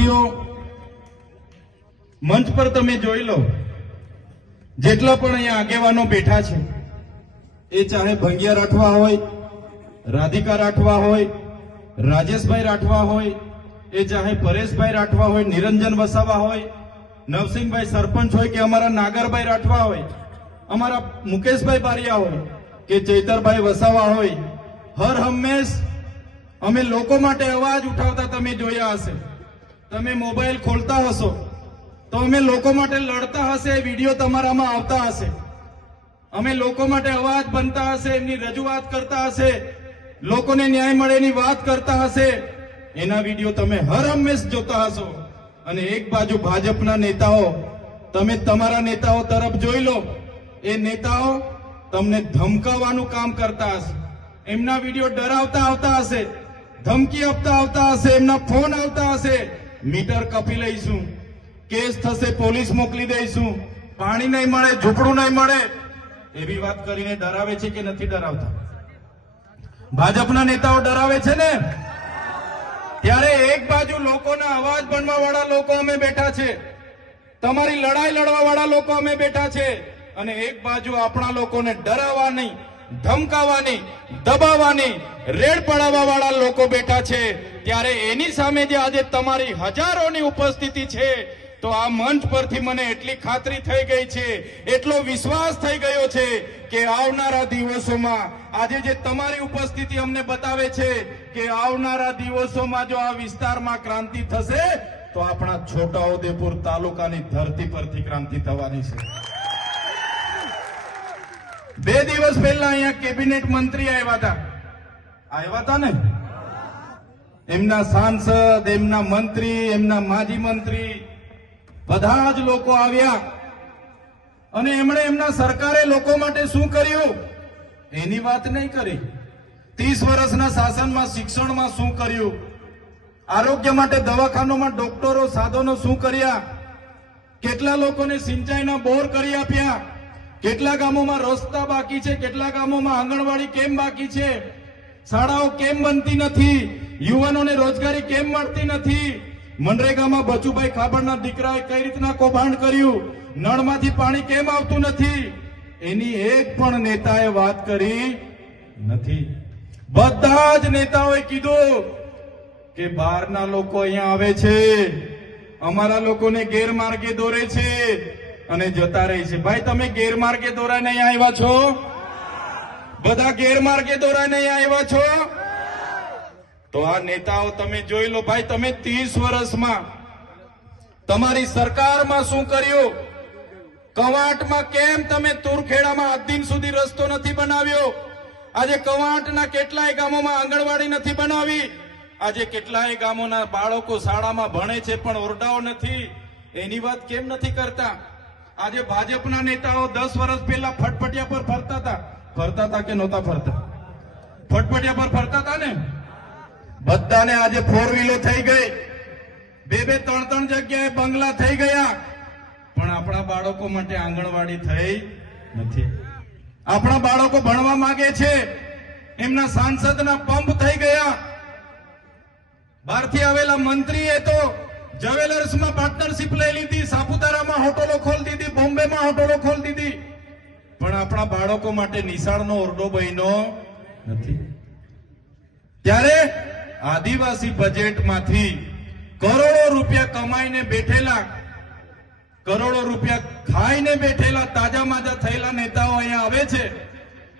સાથીઓ, મંચ પર તમે જોઈ લો, જેટલા પણ અહીંયા આગેવાનો બેઠા છે, એ ચાહે ભંગિયા રાઠવા હોય, રાધિકા રાઠવા હોય, રાજેશભાઈ રાઠવા હોય, એ ચાહે પરેશભાઈ રાઠવા હોય, નિરંજન વસાવા હોય, નવસિંહભાઈ સરપંચ હોય કે અમારા નાગરભાઈ રાઠવા હોય, અમારા મુકેશભાઈ બારિયા હોય કે ચૈતરભાઈ વસાવા હોય, હર હંમેશ અમે લોકો માટે અવાજ ઉઠાવતા તમે જોયા હશે. તમે મોબાઈલ ખોલતા હશો તો અમે લોકો માટે લડતા હશે, વિડીયો તમારામાં આવતા હશે. અમે લોકો માટે અવાજ બનતા હશે, એમની રજૂઆત કરતા હશે, લોકોને ન્યાય મળે એની વાત કરતા હશે. એના વિડીયો તમે હર હંમેશ જોતા હશો. અને એક બાજુ ભાજપના નેતાઓ, તમે તમારા નેતાઓ તરફ જોઈ લો, એ નેતાઓ તમને ધમકાવવાનું કામ કરતા હશે. એમના વિડીયો ડરાવતા આવતા હશે, ધમકી આપતા આવતા હશે, એમના ફોન આવતા હશે, મીટર કપી લઈશું, કેસ થશે, પોલીસ મોકલી દઈશું, પાણી નહીં મળે, ઝૂંપડું નહીં મળે, એવી વાત કરીને ડરાવે છે કે નથી ડરાવતા? ભાજપના નેતાઓ ડરાવે છે ને. ત્યારે એક બાજુ લોકોના અવાજ બનવા વાળા લોકો અમે બેઠા છે, તમારી લડાઈ લડવા વાળા લોકો અમે બેઠા છે, અને એક બાજુ આપણા લોકોને ડરાવવાની, ધમકાવવાની, દબાવવાની, રેડ પડાવવા વાળા લોકો બેઠા છે. ત્યારે એની સામે જે આજે તમારી હજારોની ઉપસ્થિતિ છે, તો આ મંચ પરથી મને એટલી ખાતરી થઈ ગઈ છે, એટલો વિશ્વાસ થઈ ગયો છે કે આવનારા દિવસોમાં આજે જે તમારી ઉપસ્થિતિ અમને બતાવે છે કે આવનારા દિવસોમાં જો આ વિસ્તારમાં ક્રાંતિ થશે તો આપણા છોટાઉદેપુર તાલુકાની ધરતી પરથી ક્રાંતિ થવાની છે. 2 દિવસ પહેલા અહીંયા કેબિનેટ મંત્રી આવ્યા હતા ને, એમના સાંસદ, એમના મંત્રી, એમના માજી મંત્રી, બધા જ લોકો આવ્યા અને એમણે એમના સરકારે લોકો માટે શું કર્યું એની વાત નહીં કરી. 30 વર્ષના શાસનમાં શિક્ષણમાં શું કર્યું, આરોગ્ય માટે દવાખાનામાં ડોક્ટરો, સાધનો શું કર્યા, કેટલા લોકોને સિંચાઈના બોર કરી આપ્યા, કેટલા ગામોમાં રસ્તા બાકી છે, કેટલા ગામોમાં આંગણવાડી કેમ બાકી છે, શાળાઓ કેમ બનતી નથી, યુવાનોને રોજગારી કેમ મળતી નથી, મનરેગામાં બચુભાઈ ખાબડના દીકરાએ કઈ રીતના કૌભાંડ કર્યું, નળમાંથી પાણી કેમ આવતું નથી, એની એક પણ નેતાએ વાત કરી નથી. બધા જ નેતાઓએ કીધું કે બહારના લોકો અહીંયા આવે છે, અમારા લોકોને ગેરમાર્ગે દોરે છે અને જતા રહે છે. ભાઈ, તમે ગેરમાર્ગે દોરાઈને અહીંયા આવ્યા છો? બધા ગેરમાર્ગે દોરાઈને અહીંયા આવ્યા છો? તો આ નેતાઓ તમે જોઈ લો. ભાઈ, તમે 30 વર્ષમાં તમારી સરકારમાં શું કર્યું? કવાંટમાં કેમ તમે તુરખેડામાં આજ દિન સુધી રસ્તો નથી બનાવ્યો? આજે કવાંટના કેટલાય ગામોમાં આંગણવાડી નથી બનાવી. આજે કેટલાય ગામોના બાળકો શાળામાં ભણે છે પણ ઓરડાઓ નથી. એની વાત કેમ નથી કરતા? આજે ભાજપના નેતાઓ 10 વર્ષ પહેલા ફટફટિયા પર ફરતા હતા કે નહોતા ફરતા? ફટફટિયા પર ફરતા હતા ને. બધાને આજે 4 વ્હીલો થઈ ગઈ, 2-3 જગ્યાએ બંગલા થઈ ગયા, પણ આપણા બાળકો માટે આંગણવાડી થઈ નથી. આપણા બાળકો ભણવા માંગે છે, એમના સાંસદના પંપ થઈ ગયા. બહારથી આવેલા મંત્રીએ તો જ્વેલર્સમાં પાર્ટનરશિપ લઈ લીધી, સાપુતારામાં હોટલો ખોલી દીધી, બોમ્બેમાં હોટલો ખોલી દીધી, પણ આપણા બાળકો માટે નિશાળનો ઓરડો બન્યો નથી. ત્યારે આદિવાસી બજેટમાંથી કરોડો રૂપિયા કમાઈને બેઠેલા, કરોડો રૂપિયા ખાઈને બેઠેલા, તાજા માજા થયેલા નેતાઓ અહીંયા આવે છે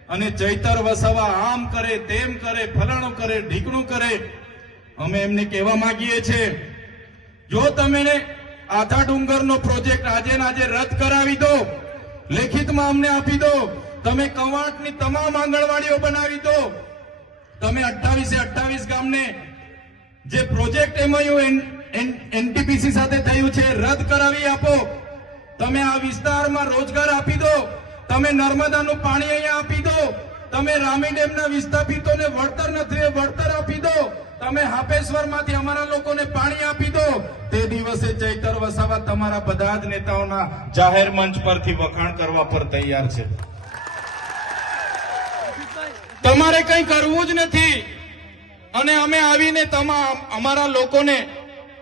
અને ચૈતર વસાવા આમ કરે, તેમ કરે, ફલાણું કરે, ઢીકણું કરે. અમે એમને કહેવા માંગીએ છીએ, જો તમે આથા ડુંગરનો પ્રોજેક્ટ આજે ને આજે રદ કરાવી દો, લેખિતમાં અમને આપી દો, તમે કવાંટની તમામ આંગણવાડીઓ બનાવી દો, તમે 28 ગામને જે પ્રોજેક્ટ એમઓયુ એનટીપીસી સાથે થયું છે રદ કરાવી આપો, તમે આ વિસ્તારમાં રોજગાર આપી દો, તમે નર્મદાનું પાણી અહીંયા આપી દો, તમે રામી ડેમના વિસ્થાપિતોને વળતર નથી વળતર આપી દો, તમે હાપેશ્વરમાંથી અમારા લોકોને પાણી આપી દો. તે દિવસે ચૈતર વસાવા તમારા બધા જ નેતાઓના જાહેર મંચ પરથી વખાણ કરવા પર તૈયાર છે. તમારે કંઈ કરવું જ નથી અને અમે આવીને અમારા લોકોને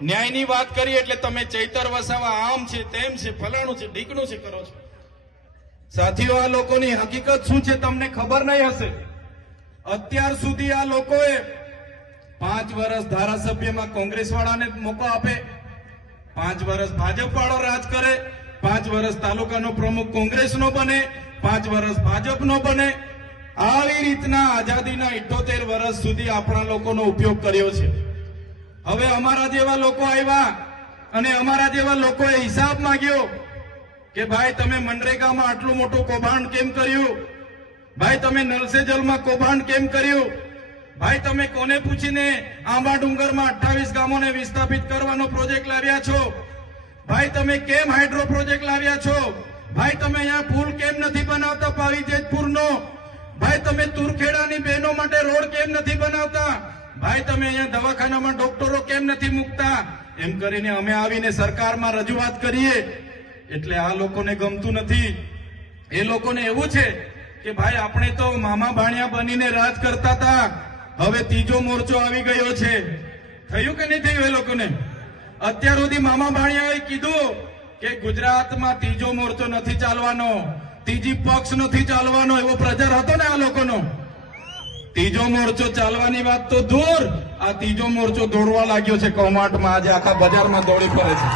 ન્યાયની વાત કરી એટલે તમે ચૈતર વસાવા આમ છે તેમ છે ફલાણું છે ઢીકણું છે કરો છો. સાથીઓ, આ લોકોની હકીકત શું છે તમને ખબર નહીં હશે. અત્યાર સુધી આ લોકોએ 5 વર્ષ ધારાસભ્યમાં કોંગ્રેસ વાળાને મોકો આપે, 5 વર્ષ ભાજપ વાળો રાજ કરે, 5 વર્ષ તાલુકાનો પ્રમુખ કોંગ્રેસનો બને, 5 વર્ષ ભાજપનો બને. આવી રીતના આઝાદીના 78 વર્ષ સુધી આપણા લોકોનો ઉપયોગ કર્યો છે. હવે અમારા જેવા લોકો આવ્યા અને અમારા જેવા લોકોએ હિસાબ માંગ્યો કે ભાઈ તમે મનરેગામાં આટલું મોટું કૌભાંડ કેમ કર્યું, ભાઈ તમે નલ સે જલમાં કૌભાંડ કેમ કર્યું, ભાઈ તમે કોને પૂછીને આંબા ડુંગરમાં 28 ગામોને વિસ્થાપિત કરવાનો પ્રોજેક્ટ લાવ્યા છો, ભાઈ તમે કેમ હાઇડ્રો પ્રોજેક્ટ લાવ્યા છો, ભાઈ તમે અહીંયા પુલ કેમ નથી બનાવતા પાવી જેતપુરનો, ભાઈ તમે તુરખેડાની બહેનો માટે રોડ કેમ નથી બનાવતા, ભાઈ તમે અહીંયા દવાખાનામાં ડોક્ટરો કેમ નથી મૂકતા. એમ કરીને અમે આવીને સરકારમાં રજૂઆત કરીએ એટલે આ લોકોને ગમતું નથી. એ લોકોને એવું છે કે ભાઈ આપણે તો મામા ભાણિયા બનીને રાજ કરતા હતા, હવે ત્રીજો મોરચો આવી ગયો છે. થયું કે નહીં થયું? એ લોકોને અત્યાર સુધી મામા ભાણિયાએ કીધું કે ગુજરાતમાં ત્રીજો મોરચો નથી ચાલવાનો, ત્રીજી પક્ષ નથી ચાલવાનો, એવો પ્રચાર હતો ને આ લોકોનો. ત્રીજો મોરચો ચાલવાની વાત તો દૂર, આ ત્રીજો મોરચો દોડવા લાગ્યો છે કૌમાટમાં. આજે આખા બજારમાં દોડી ફરે છે.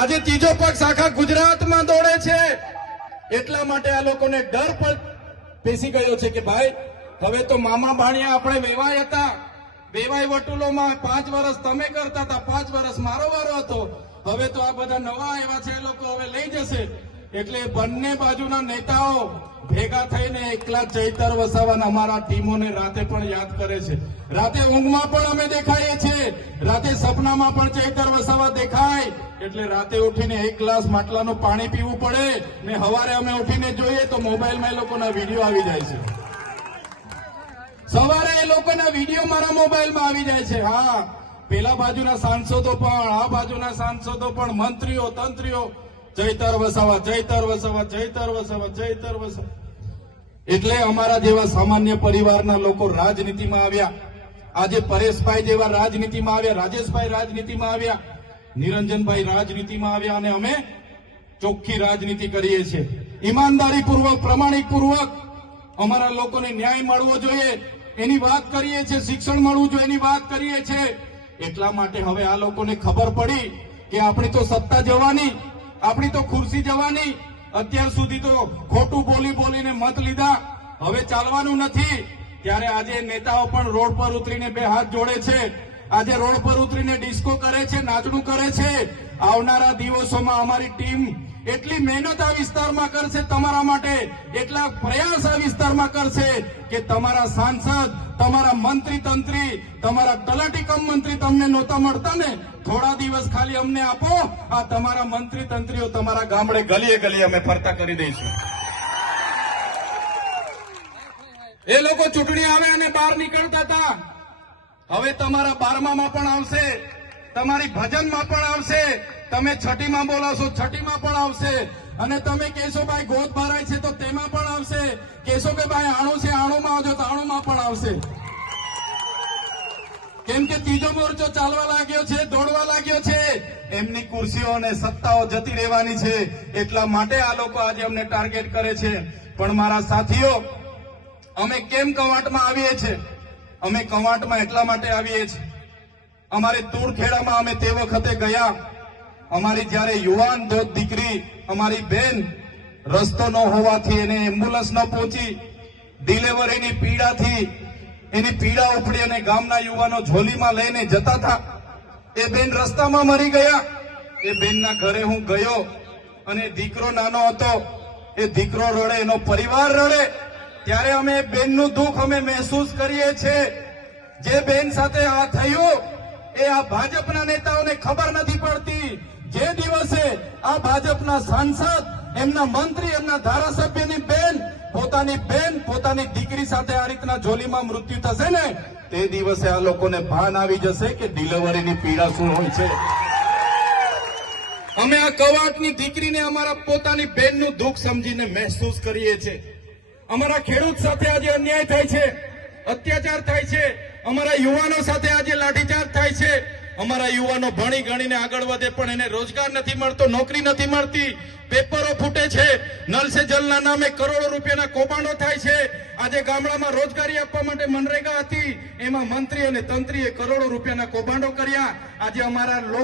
આજે ત્રીજો પક્ષ આખા ગુજરાતમાં દોડે છે. એટલા માટે આ લોકોને ડર પણ બેસી ગયો છે કે ભાઈ હવે તો મામા ભાણિયા આપણે વેવાય હતા, વેવાય વટુલોમાં 5 વર્ષ તમે કરતા હતા, 5 વર્ષ મારો વારો હતો. હવે તો આ બધા નવા આવ્યા છે, એ લોકો હવે લઈ જશે. એટલે બંને બાજુના નેતાઓ ભેગા થઈને એકલા ચૈતર વસાવાના અમારા ટીમોને રાતે પણ યાદ કરે છે. રાતે ઊંઘમાં પણ અમે દેખાઈએ છીએ, રાતે સપનામાં પણ ચૈતર વસાવા દેખાય. એટલે રાતે ઉઠીને 1 ગ્લાસ માટલાનું પાણી પીવું પડે ને સવારે અમે ઉઠીને જોઈએ તો મોબાઈલમાં એ લોકોના વિડીયો આવી જાય છે. સવારે એ લોકોના વિડીયો મારા મોબાઈલમાં આવી જાય છે. હા, પેલા બાજુના સાંસદો પણ, આ બાજુના સાંસદો પણ, મંત્રીઓ તંત્રીઓ ચૈતર વસાવા, ચૈતર વસાવા, ચૈતર વસાવા, ચૈતર વસાવા. એટલે અમારા જેવા સામાન્ય પરિવારના લોકો રાજનીતિમાં આવ્યા. આજે પરેશભાઈ જેવા રાજનીતિમાં આવ્યા, રાજેશભાઈ રાજનીતિમાં આવ્યા, નિરંજનભાઈ રાજનીતિમાં આવ્યા અને અમે ચોખ્ખી રાજનીતિ કરીએ છીએ. ઈમાનદારીપૂર્વક, પ્રમાણિકપૂર્વક અમારા લોકોને ન્યાય મળવો જોઈએ એની વાત કરીએ છીએ, શિક્ષણ મળવું જોઈએ એની વાત કરીએ છીએ. એટલા માટે હવે આ લોકોને ખબર પડી કે આપણી તો સત્તા જવાની, આપણી તો ખુરશી જવાની. અત્યાર સુધી તો ખોટું બોલી બોલીને મત લીધા, હવે ચાલવાનું નથી. ત્યારે આજે નેતાઓ પણ રોડ પર ઉતરીને 2 હાથ જોડે છે. આજે રોડ પર ઉતરીને ડિસ્કો કરે છે, નાચણું કરે છે. આવનારા દિવસોમાં અમારી ટીમ એટલી મહેનત આ વિસ્તારમાં કરશે તમારા માટે, એટલા પ્રયાસ આ વિસ્તારમાં કરશે કે તમારા સાંસદ, તમારા મંત્રી તંત્રી, તમારા તલાટી કમ મંત્રી તમને નહોતા મળતા ને, થોડા દિવસ ખાલી અમને આપો, આ તમારા મંત્રી તંત્રીઓ તમારા ગામડે ગલીએ ગલીએ અમે ફરતા કરી દઈશું. એ લોકો ચૂંટણી આવે અને બહાર નીકળતા હતા, હવે તમારા 12માં પણ આવશે, તમારી ભજનમાં પણ આવશે, તમે છઠ્ઠીમાં બોલાવશો છઠ્ઠીમાં પણ આવશે, અને તમે કહેશો ભાઈ ગોદ ભરાય છે તો તેમાં પણ આવશે, કહેશો કે ભાઈ આણું છે આણુંમાં આવજો તો આણુંમાં પણ આવશે. કેમ કે ત્રીજો મોરચો ચાલવા લાગ્યો છે, દોડવા લાગ્યો છે. એમની ખુરશીઓ અને સત્તાઓ જતી રહેવાની છે, એટલા માટે આ લોકો આજે અમને ટાર્ગેટ કરે છે. પણ મારા સાથીઓ, અમે કેમ કવાંટમાં આવીએ છીએ? અમે કવાંટમાં એટલા માટે આવીએ છીએ, અમારે તુરખેડામાં અમે તે વખતે ગયા, અમારી જ્યારે યુવાન દીકરી, અમારી બેન રસ્તો ન હોવાથી એને એમ્બ્યુલન્સ ન પહોંચી, ડિલિવરીની પીડાથી એની પીડા ઉપડી અને ગામના યુવાનો ઝોલીમાં લઈને જતા હતા. એ બેન રસ્તામાં મરી ગયા. એ બેનના ઘરે હું ગયો અને દીકરો નાનો હતો, એ દીકરો રડે, એનો પરિવાર રડે, ત્યારે અમે બેનનું દુઃખ અમે મહેસૂસ કરીએ છીએ. જે બેન સાથે આ થયું એ આ ભાજપના નેતાઓને ખબર નથી પડતી. જે દિવસે આ ભાજપના સાંસદ, એમના મંત્રી, એમના ધારાસભ્યની બેન, પોતાની દીકરી સાથે આ રીતના ઝોલીમાં મૃત્યુ થશે ને, તે દિવસે આ લોકોને ભાન આવી જશે કે ડિલિવરીની પીડા શું હોય છે. અમે આ કવાંટની દીકરીને અમારા પોતાની બેનનું દુઃખ સમજીને મહેસૂસ કરીએ છીએ. અમારા ખેડૂત સાથે આજે અન્યાય થાય છે, અત્યાચાર થાય છે, અમારા યુવાનો સાથે આજે લાઠીચાર્જ થાય છે. અમારા યુવાનો ભણી ગણીને આગળ વધે પણ એને રોજગાર નથી મળતો, નોકરી નથી મળતી, પેપરો ફૂટે છે, નલ સે જલના નામે કરોડો રૂપિયાના કૌભાંડો થાય છે. આજે ગામડામાં રોજગારી આપવા માટે મનરેગા હતી, એમાં મંત્રી અને તંત્રીએ કરોડો રૂપિયાના કૌભાંડો કર્યા. આજે અમારા લોકો